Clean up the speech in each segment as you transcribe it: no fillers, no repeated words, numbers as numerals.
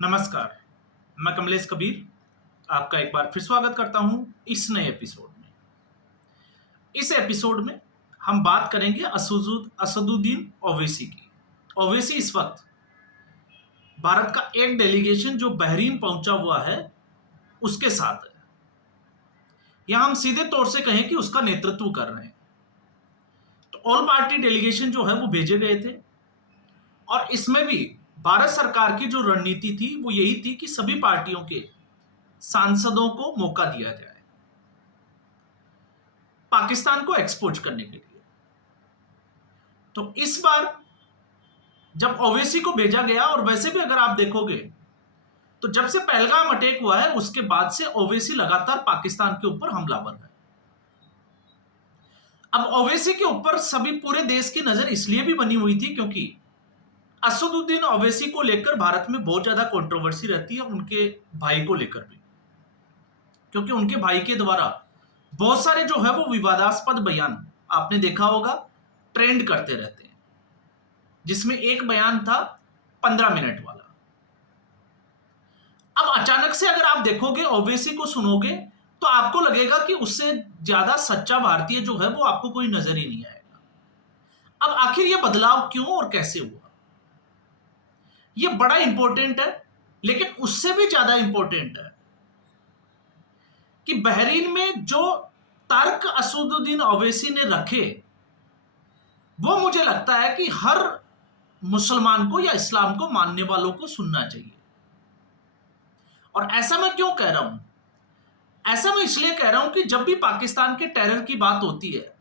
नमस्कार, मैं कमलेश कबीर आपका एक बार फिर स्वागत करता हूं इस नए एपिसोड में। इस एपिसोड में हम बात करेंगे असदुद्दीन ओवैसी की। ओवैसी इस वक्त भारत का एक डेलीगेशन जो बहरीन पहुंचा हुआ है उसके साथ है। यहां हम सीधे तौर से कहें कि उसका नेतृत्व कर रहे हैं। तो ऑल पार्टी डेलीगेशन जो है वो भेजे गए थे और इसमें भी भारत सरकार की जो रणनीति थी वो यही थी कि सभी पार्टियों के सांसदों को मौका दिया जाए पाकिस्तान को एक्सपोज करने के लिए। तो इस बार जब ओवैसी को भेजा गया, और वैसे भी अगर आप देखोगे तो जब से पहलगाम अटैक हुआ है उसके बाद से ओवैसी लगातार पाकिस्तान के ऊपर हमलावर है। अब ओवैसी के ऊपर सभी पूरे देश की नजर इसलिए भी बनी हुई थी क्योंकि असदुद्दीन ओवैसी को लेकर भारत में बहुत ज्यादा कंट्रोवर्सी रहती है, उनके भाई को लेकर भी, क्योंकि उनके भाई के द्वारा बहुत सारे जो है वो विवादास्पद बयान आपने देखा होगा ट्रेंड करते रहते हैं, जिसमें एक बयान था 15 मिनट वाला। अब अचानक से अगर आप देखोगे ओवैसी को सुनोगे तो आपको लगेगा कि उससे ज्यादा सच्चा भारतीय जो है वो आपको कोई नजर ही नहीं आएगा। अब आखिर ये बदलाव क्यों और कैसे हुआ, ये बड़ा इंपॉर्टेंट है, लेकिन उससे भी ज्यादा इंपॉर्टेंट है कि बहरीन में जो तर्क असदुद्दीन ओवैसी ने रखे वो मुझे लगता है कि हर मुसलमान को या इस्लाम को मानने वालों को सुनना चाहिए। और ऐसा मैं क्यों कह रहा हूं? ऐसा मैं इसलिए कह रहा हूं कि जब भी पाकिस्तान के टेरर की बात होती है,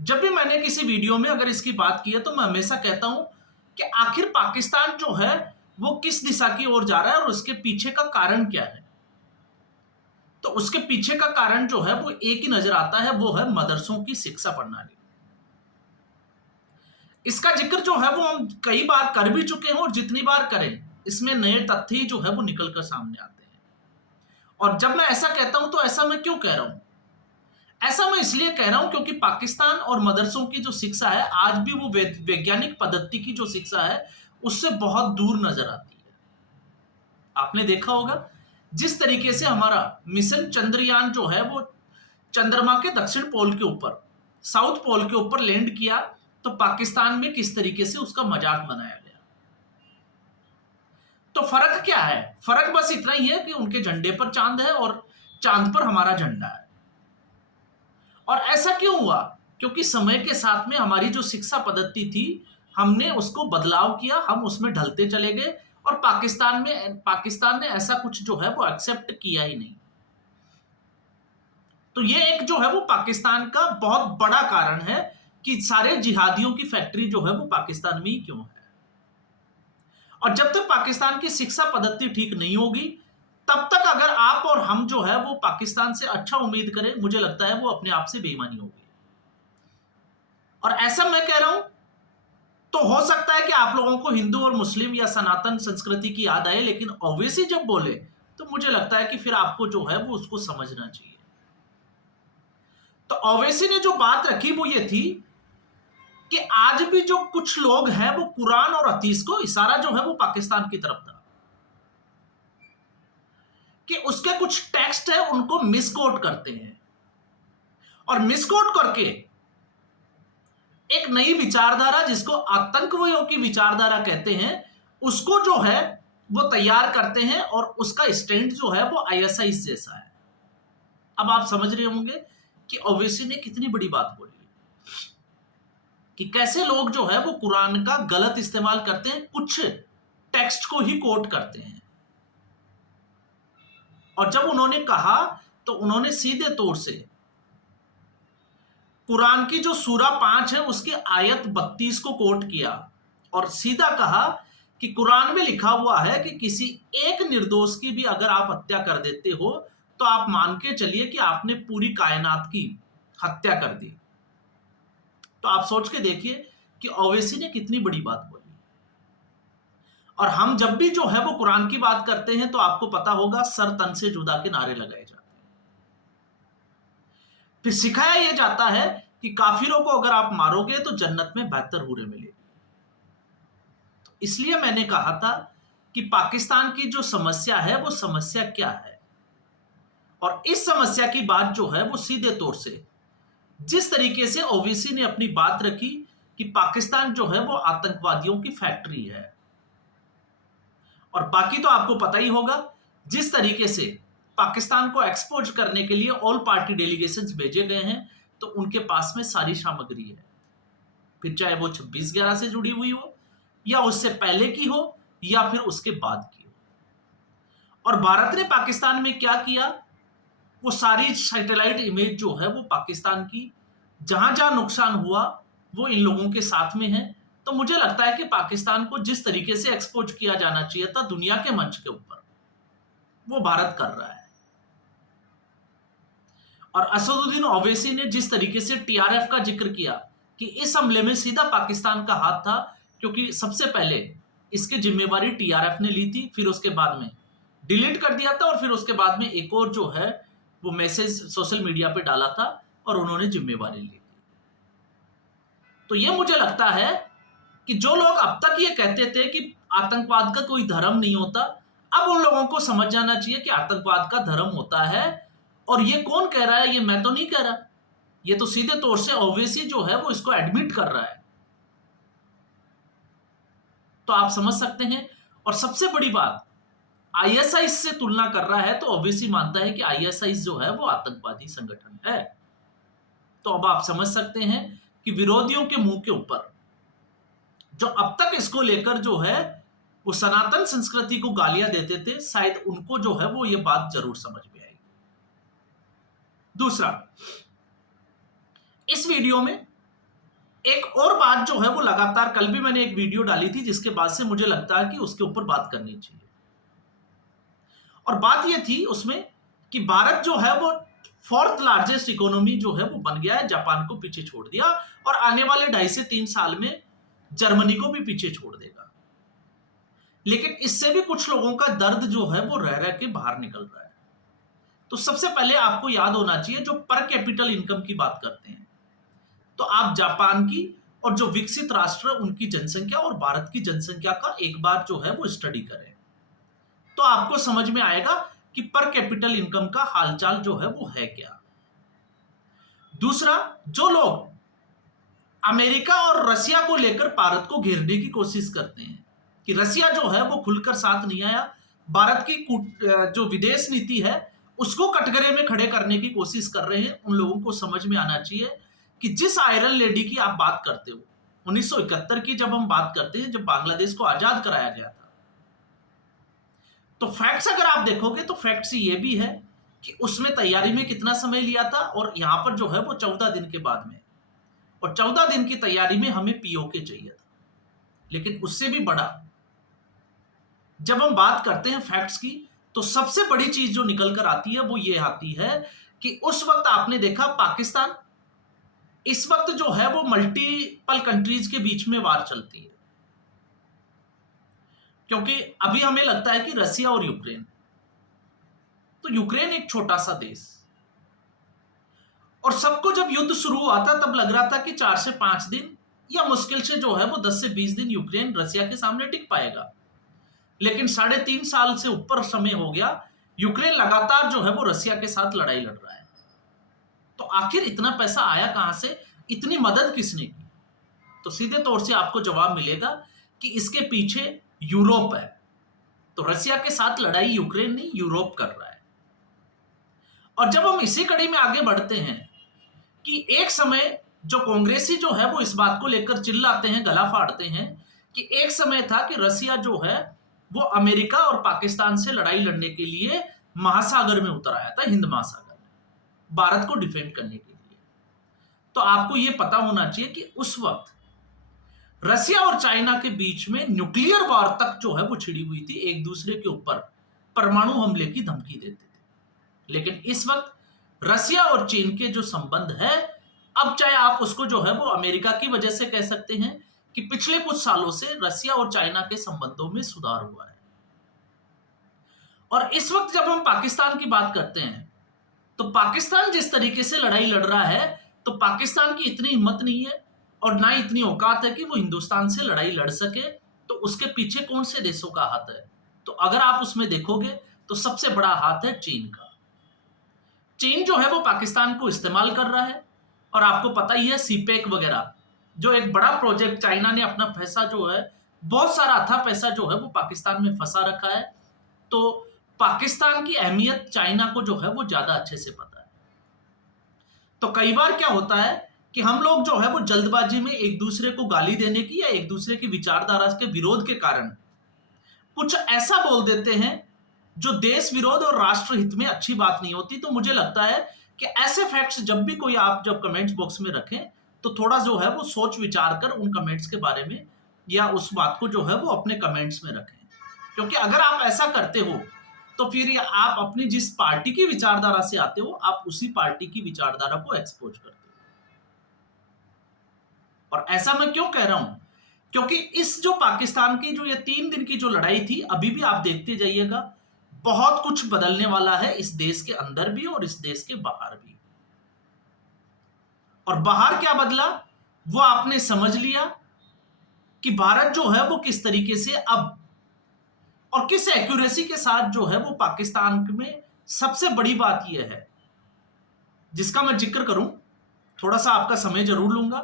जब भी मैंने किसी वीडियो में अगर इसकी बात की है तो मैं हमेशा कहता हूं कि आखिर पाकिस्तान जो है वो किस दिशा की ओर जा रहा है और उसके पीछे का कारण क्या है। तो उसके पीछे का कारण जो है वो एक ही नजर आता है, वो है मदरसों की शिक्षा प्रणाली। इसका जिक्र जो है वो हम कई बार कर भी चुके हैं और जितनी बार करें इसमें नए तथ्य ही जो है वो निकलकर सामने आते हैं। और जब मैं ऐसा कहता हूं तो ऐसा मैं क्यों कह रहा हूं? ऐसा मैं इसलिए कह रहा हूं क्योंकि पाकिस्तान और मदरसों की जो शिक्षा है आज भी वो वैज्ञानिक पद्धति की जो शिक्षा है उससे बहुत दूर नजर आती है। आपने देखा होगा जिस तरीके से हमारा मिशन चंद्रयान जो है वो चंद्रमा के दक्षिण पोल के ऊपर, साउथ पोल के ऊपर लैंड किया, तो पाकिस्तान में किस तरीके से उसका मजाक बनाया गया। तो फर्क क्या है? फर्क बस इतना ही है कि उनके झंडे पर चांद है और चांद पर हमारा झंडा है। और ऐसा क्यों हुआ? क्योंकि समय के साथ में हमारी जो शिक्षा पद्धति थी हमने उसको बदलाव किया, हम उसमें ढलते चले गए और पाकिस्तान ने ऐसा कुछ जो है वो एक्सेप्ट किया ही नहीं। तो ये एक जो है वो पाकिस्तान का बहुत बड़ा कारण है कि सारे जिहादियों की फैक्ट्री जो है वो पाकिस्तान में ही क्यों है। और जब तक पाकिस्तान की शिक्षा पद्धति ठीक नहीं होगी तब तक अगर आप और हम जो है वो पाकिस्तान से अच्छा उम्मीद करें, मुझे लगता है वो अपने आप से बेईमानी होगी। और ऐसा मैं कह रहा हूं तो हो सकता है कि आप लोगों को हिंदू और मुस्लिम या सनातन संस्कृति की याद आए, लेकिन ओवैसी जब बोले तो मुझे लगता है कि फिर आपको जो है वो उसको समझना चाहिए। तो ओवैसी ने जो बात रखी वो ये थी कि आज भी जो कुछ लोग हैं वो कुरान और हदीस को, इशारा जो है वो पाकिस्तान की तरफ था, कि उसके कुछ टेक्स्ट है उनको मिसकोट करते हैं और मिसकोट करके एक नई विचारधारा जिसको आतंकवादियों की विचारधारा कहते हैं उसको जो है वो तैयार करते हैं और उसका स्टैंड जो है वो आईएसआई जैसा है। अब आप समझ रहे होंगे कि ओवैसी ने कितनी बड़ी बात बोली कि कैसे लोग जो है वो कुरान का गलत इस्तेमाल करते हैं, कुछ टेक्स्ट को ही कोट करते हैं। और जब उन्होंने कहा तो उन्होंने सीधे तौर से कुरान की जो सूरा 5 है उसकी आयत 32 को कोट किया और सीधा कहा कि कुरान में लिखा हुआ है कि किसी एक निर्दोष की भी अगर आप हत्या कर देते हो तो आप मान के चलिए कि आपने पूरी कायनात की हत्या कर दी। तो आप सोच के देखिए कि ओवैसी ने कितनी बड़ी बात बोली। और हम जब भी जो है वो कुरान की बात करते हैं तो आपको पता होगा सर तन से जुदा के नारे लगाए जाते हैं। फिर सिखाया यह जाता है कि काफिरों को अगर आप मारोगे तो जन्नत में बेहतर हूरें मिलेगी। तो इसलिए मैंने कहा था कि पाकिस्तान की जो समस्या है वो समस्या क्या है, और इस समस्या की बात जो है वो सीधे तौर से जिस तरीके से ओवैसी ने अपनी बात रखी कि पाकिस्तान जो है वो आतंकवादियों की फैक्ट्री है, और बाकी तो आपको पता ही होगा जिस तरीके से पाकिस्तान को एक्सपोज करने के लिए ऑल पार्टी डेलीगेशंस भेजे गए हैं, तो उनके पास में सारी सामग्री है, फिर चाहे वो 26/11 से जुड़ी हुई हो या उससे पहले की हो या फिर उसके बाद की हो। और भारत ने पाकिस्तान में क्या किया, वो सारी सैटेलाइट इमेज जो है वो पाकिस्तान की जहां जहां नुकसान हुआ वो इन लोगों के साथ में है। तो मुझे लगता है कि पाकिस्तान को जिस तरीके से एक्सपोज किया जाना चाहिए था दुनिया के मंच के ऊपर, वो भारत कर रहा है। और असदुद्दीन ओवैसी ने जिस तरीके से टीआरएफ का जिक्र किया कि इस हमले में सीधा पाकिस्तान का हाथ था, क्योंकि सबसे पहले इसकी जिम्मेवारी टीआरएफ ने ली थी, फिर उसके बाद में डिलीट कर दिया था, और फिर उसके बाद में एक और जो है वो मैसेज सोशल मीडिया पे डाला था और उन्होंने जिम्मेवारी ली। तो ये मुझे लगता है कि जो लोग अब तक ये कहते थे कि आतंकवाद का कोई धर्म नहीं होता, अब उन लोगों को समझ जाना चाहिए कि आतंकवाद का धर्म होता है। और ये कौन कह रहा है, ये मैं तो नहीं कह रहा, ये तो सीधे तौर से ओवैसी जो है वो इसको एडमिट कर रहा है। तो आप समझ सकते हैं। और सबसे बड़ी बात, आईएसआई से तुलना कर रहा है, तो ओवैसी मानता है कि आईएसआई जो है वो आतंकवादी संगठन है। तो अब आप समझ सकते हैं कि विरोधियों के मुंह के ऊपर जो अब तक इसको लेकर जो है वो सनातन संस्कृति को गालियां देते थे, शायद उनको जो है वो ये बात जरूर समझ में आएगी। दूसरा, इस वीडियो में एक और बात जो है वो लगातार, कल भी मैंने एक वीडियो डाली थी जिसके बाद से मुझे लगता है कि उसके ऊपर बात करनी चाहिए, और बात ये थी उसमें कि भारत जो है वो 4th लार्जेस्ट इकोनॉमी जो है वो बन गया है, जापान को पीछे छोड़ दिया, और आने वाले 2.5 से 3 साल में जर्मनी को भी पीछे छोड़ देगा। लेकिन इससे भी कुछ लोगों का दर्द जो है वो रह रह के बाहर निकल रहा है। तो सबसे पहले आपको याद होना चाहिए, जो पर कैपिटल इनकम की बात करते हैं, तो आप जापान की और जो विकसित राष्ट्र उनकी जनसंख्या और भारत की जनसंख्या का एक बार जो है वो स्टडी करें, तो आपको समझ में आएगा कि पर कैपिटल इनकम का हालचाल जो है वो है क्या। दूसरा, जो लोग अमेरिका और रसिया को लेकर भारत को घेरने की कोशिश करते हैं कि रसिया जो है वो खुलकर साथ नहीं आया, भारत की जो विदेश नीति है उसको कटघरे में खड़े करने की कोशिश कर रहे हैं, उन लोगों को समझ में आना चाहिए कि जिस आयरन लेडी की आप बात करते हो, 1971 की जब हम बात करते हैं, जब बांग्लादेश को आजाद कराया गया था, तो फैक्ट्स अगर आप देखोगे तो फैक्ट्स ये भी है कि उसमें तैयारी में कितना समय लिया था, और यहां पर जो है वो 14 दिन के बाद में, और 14 दिन की तैयारी में हमें पीओके चाहिए था। लेकिन उससे भी बड़ा जब हम बात करते हैं फैक्ट्स की, तो सबसे बड़ी चीज जो निकल कर आती है वो ये आती है कि उस वक्त आपने देखा पाकिस्तान, इस वक्त जो है वो मल्टीपल कंट्रीज के बीच में वार चलती है, क्योंकि अभी हमें लगता है कि रसिया और यूक्रेन, तो यूक्रेन एक छोटा सा देश, और सबको जब युद्ध शुरू हुआ था तब लग रहा था कि 4 से 5 दिन या मुश्किल से जो है वो 10 से 20 दिन यूक्रेन रसिया के सामने टिक पाएगा। लेकिन 3.5 साल से ऊपर समय हो गया, यूक्रेन लगातार जो है वो रसिया के साथ लड़ाई लड़ रहा है। तो आखिर इतना पैसा आया कहां से, इतनी मदद किसने की? तो सीधे तौर से आपको जवाब मिलेगा कि इसके पीछे यूरोप है। तो रसिया के साथ लड़ाई यूक्रेन नहीं, यूरोप कर रहा है। और जब हम इसी कड़ी में आगे बढ़ते हैं कि एक समय जो कांग्रेसी जो है वो इस बात को लेकर चिल्लाते हैं, गला फाड़ते हैं कि एक समय था कि रसिया जो है वो अमेरिका और पाकिस्तान से लड़ाई लड़ने के लिए महासागर में उतर आया था, हिंद महासागर में, भारत को डिफेंड करने के लिए। तो आपको यह पता होना चाहिए कि उस वक्त रसिया और चाइना के बीच में न्यूक्लियर वॉर तक जो है वो छिड़ी हुई थी, एक दूसरे के ऊपर परमाणु हमले की धमकी देते थे। लेकिन इस वक्त रसिया और चीन के जो संबंध है, अब चाहे आप उसको जो है वो अमेरिका की वजह से कह सकते हैं कि पिछले कुछ सालों से रसिया और चाइना के संबंधों में सुधार हुआ है। और इस वक्त जब हम पाकिस्तान की बात करते हैं, तो पाकिस्तान जिस तरीके से लड़ाई लड़ रहा है, तो पाकिस्तान की इतनी हिम्मत नहीं है और ना इतनी औकात है कि वो हिंदुस्तान से लड़ाई लड़ सके। तो उसके पीछे कौन से देशों का हाथ है? तो अगर आप उसमें देखोगे तो सबसे बड़ा हाथ है चीन का। चीन जो है वो पाकिस्तान को इस्तेमाल कर रहा है, और आपको पता ही है सीपेक वगैरह, जो एक बड़ा प्रोजेक्ट चाइना ने अपना पैसा जो है, बहुत सारा अथा पैसा जो है वो पाकिस्तान में फंसा रखा है। तो पाकिस्तान की अहमियत चाइना को जो है वो ज्यादा अच्छे से पता है। तो कई बार क्या होता है कि हम लोग जो है वो जल्दबाजी में एक दूसरे को गाली देने की या एक दूसरे की विचारधारा के विरोध के कारण कुछ ऐसा बोल देते हैं जो देश विरोध और राष्ट्र हित में अच्छी बात नहीं होती। तो मुझे लगता है कि ऐसे फैक्ट्स जब भी कोई आप जब कमेंट्स बॉक्स में रखें तो थोड़ा जो है वो सोच विचार कर उन कमेंट्स के बारे में या उस बात को जो है वो अपने कमेंट्स में रखें, क्योंकि अगर आप ऐसा करते हो तो फिर आप अपनी जिस पार्टी की विचारधारा से आते हो आप उसी पार्टी की विचारधारा को एक्सपोज करते हो। और ऐसा मैं क्यों कह रहा हूं, क्योंकि इस जो पाकिस्तान की जो ये 3 दिन की जो लड़ाई थी, अभी भी आप देखते जाइएगा बहुत कुछ बदलने वाला है इस देश के अंदर भी और इस देश के बाहर भी। और बाहर क्या बदला वो आपने समझ लिया कि भारत जो है वो किस तरीके से अब और किस एक्यूरेसी के साथ जो है वो पाकिस्तान में, सबसे बड़ी बात यह है जिसका मैं जिक्र करूं, थोड़ा सा आपका समय जरूर लूंगा,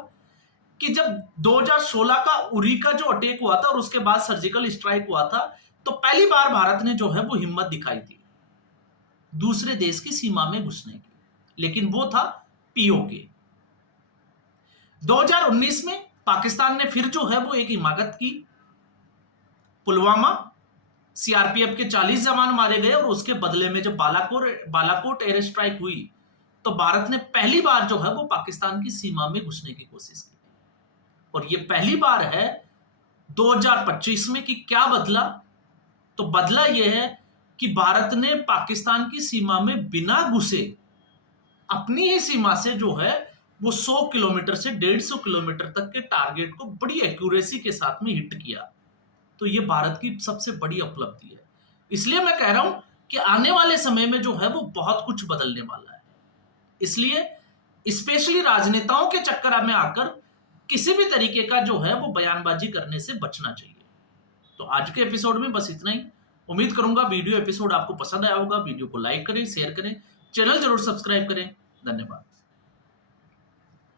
कि जब 2016 का उरी का जो अटैक हुआ था और उसके बाद सर्जिकल स्ट्राइक हुआ था, तो पहली बार भारत ने जो है वो हिम्मत दिखाई थी दूसरे देश की सीमा में घुसने की, लेकिन वो था पीओके। 2019 में पाकिस्तान ने फिर जो है वो एक हिमाकत की, पुलवामा सीआरपीएफ के 40 जवान मारे गए, और उसके बदले में जब बालाकोट एयर स्ट्राइक हुई तो भारत ने पहली बार जो है वो पाकिस्तान की सीमा में घुसने की कोशिश की। और ये पहली बार है 2025 में कि क्या बदला, तो बदला यह है कि भारत ने पाकिस्तान की सीमा में बिना घुसे अपनी ही सीमा से जो है वो 100 किलोमीटर से 150 किलोमीटर तक के टारगेट को बड़ी एक्यूरेसी के साथ में हिट किया। तो ये भारत की सबसे बड़ी उपलब्धि है। इसलिए मैं कह रहा हूं कि आने वाले समय में जो है वो बहुत कुछ बदलने वाला है। इसलिए स्पेशली राजनेताओं के चक्कर में आकर किसी भी तरीके का जो है वो बयानबाजी करने से बचना चाहिए। तो आज के एपिसोड में बस इतना ही। उम्मीद करूंगा वीडियो एपिसोड आपको पसंद आया होगा। वीडियो को लाइक करें, शेयर करें, चैनल जरूर सब्सक्राइब करें। धन्यवाद।